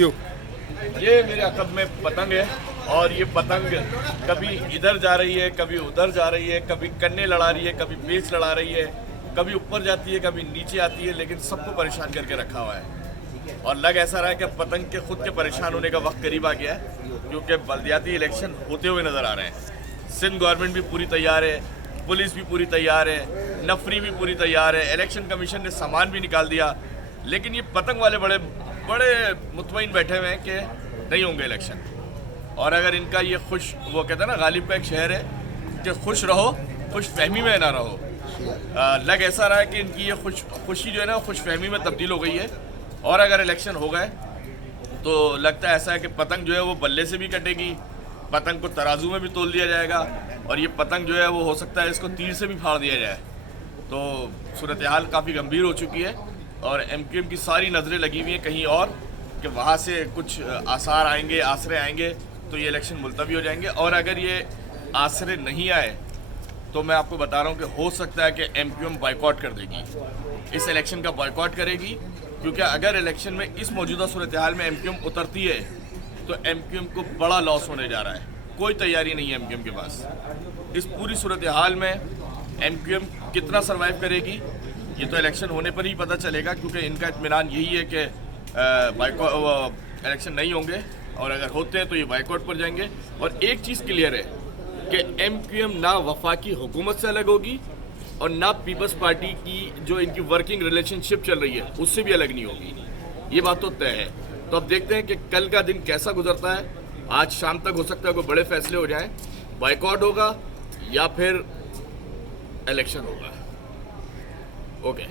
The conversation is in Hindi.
क्यों? ये मेरे अकब में पतंग है और ये पतंग कभी इधर जा रही है, कभी उधर जा रही है, कभी कन्ने लड़ा रही है, कभी पेच लड़ा रही है, कभी ऊपर जाती है, कभी नीचे आती है, लेकिन सबको परेशान करके रखा हुआ है। और लग ऐसा रहा है कि पतंग के खुद के परेशान होने का वक्त करीब आ गया है, क्योंकि बल्दियाती इलेक्शन होते हुए नजर आ रहे हैं। सिंध गवर्नमेंट भी पूरी तैयार है, पुलिस भी पूरी तैयार है, नफरी भी पूरी तैयार है, इलेक्शन कमीशन ने सामान भी निकाल दिया, लेकिन ये पतंग वाले बड़े बड़े मुतमईन बैठे हुए हैं कि नहीं होंगे इलेक्शन। और अगर इनका ये खुश, वो कहते हैं ना गालिब का एक शहर है कि खुश रहो, खुश फहमी में ना रहो। लग ऐसा रहा है कि इनकी ये खुशी जो है ना खुश फहमी में तब्दील हो गई है। और अगर इलेक्शन हो गए तो लगता है ऐसा है कि पतंग जो है वो बल्ले से भी कटेगी, पतंग को तराजू में भी तोल दिया जाएगा, और ये पतंग जो है वो हो सकता है इसको तीर से भी फाड़ दिया जाए। तो सूरत हाल काफ़ी गंभीर हो चुकी है और MQM की सारी नज़रें लगी हुई हैं कहीं और कि वहाँ से कुछ आसार आएंगे, आसरे आएंगे तो ये इलेक्शन मुलतवी हो जाएंगे। और अगर ये आसरे नहीं आए तो मैं आपको बता रहा हूँ कि हो सकता है कि MQM बाइकआउट कर देगी, इस इलेक्शन का बाइकआउट करेगी, क्योंकि अगर इलेक्शन में इस मौजूदा सूरत हाल में MQM उतरती है तो MQM को बड़ा लॉस होने जा रहा है। कोई तैयारी नहीं है MQM के पास। इस पूरी सूरत हाल में MQM कितना सर्वाइव करेगी ये तो इलेक्शन होने पर ही पता चलेगा, क्योंकि इनका इत्मीनान यही है कि इलेक्शन नहीं होंगे, और अगर होते हैं तो ये बाइकआउट पर जाएंगे। और एक चीज़ क्लियर है कि MQM ना वफाकी हुकूमत से अलग होगी और ना पीपल्स पार्टी की जो इनकी वर्किंग रिलेशनशिप चल रही है उससे भी अलग नहीं होगी। ये बात तो तय है। तो अब देखते हैं कि कल का दिन कैसा गुजरता है। आज शाम तक हो सकता है कोई बड़े फैसले हो जाएं, बाइकआउट होगा या फिर इलेक्शन होगा। ओके।